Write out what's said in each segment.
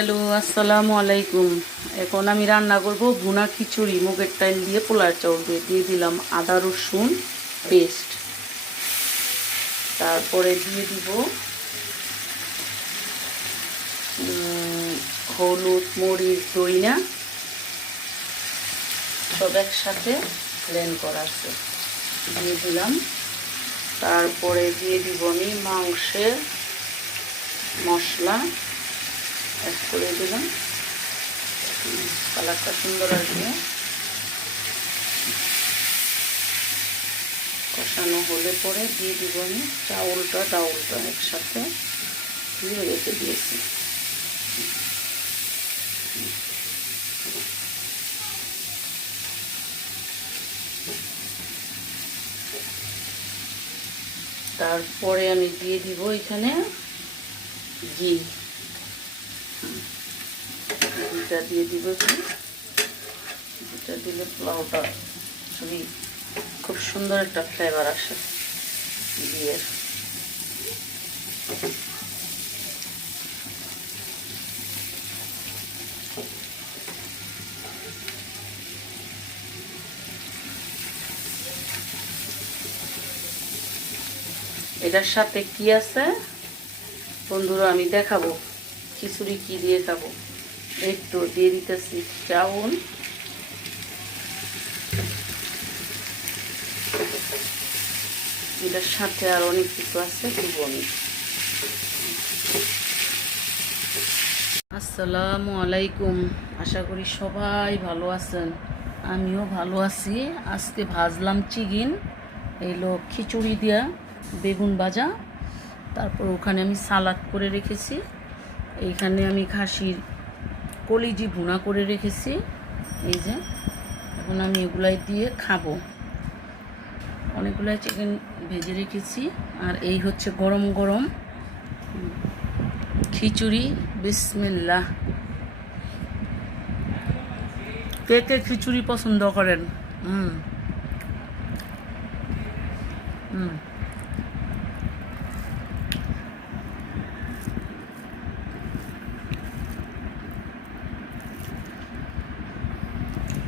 Hello, আসসালামু আলাইকুম। এখন আমি রান্না করব ভুনা খিচুড়ি মুগের ডাল দিয়ে পোলার চাউল দিয়ে দিলাম আদা রসুন পেস্ট। তারপরে দিয়ে দিব হলুদ মরিচ দইনা সব একসাথে ব্লেন্ড করা আছে দিয়ে দিলাম। তারপরে দিয়ে দিব আমি মাংসের মশলা অ্যাড করে দিলাম, কালারটা সুন্দর আসবে। কষানো হলে পরে দিয়ে দিব আমি ডাউলটা একসাথে দিয়ে রেখে দিয়েছি। তারপরে আমি দিয়ে দিব এখানে ঘিটা দিয়ে দিব। ঘিটা দিলে পোলাওটা খুব সুন্দর একটা ফ্লেভার আসে ঘিয়ের। এটার সাথে কি আছে বন্ধুরা আমি দেখাবো, খিচুড়ি কি দিয়ে খাবো। একটু দিয়ে দিতেছি চাউল, এটার সাথে আর অনেক কিছু আছে দিব আমি। আসসালামু আলাইকুম, আশা করি সবাই ভালো আছেন, আমিও ভালো আছি। আজকে ভাজলাম চিকেন, এলো খিচুড়ি দিয়া বেগুন ভাজা, তারপর ওখানে আমি সালাদ করে রেখেছি। এইখানে আমি খাসির কলিজি ভুনা করে রেখেছি। এই যে এখন আমি এগুলাই দিয়ে খাবো। অনেকগুলাই চিকেন ভেজে রেখেছি। আর এই হচ্ছে গরম গরম খিচুড়ি। বিসমিল্লাহ। কে কে খিচুড়ি পছন্দ করেন?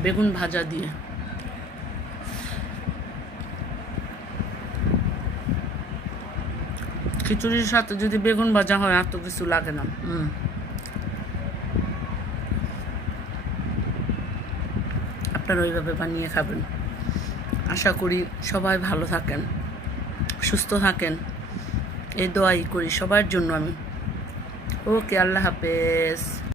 বেগুন ভাজা দিয়ে খিচুড়ির সাথে যদি বেগুন ভাজা হয় আর তো কিছু লাগে না। আপনারা ওইভাবে বানিয়ে খাবেন। আশা করি সবাই ভালো থাকেন, সুস্থ থাকেন, এই দোয়াই করি সবার জন্য আমি। ওকে, আল্লাহ হাফেজ।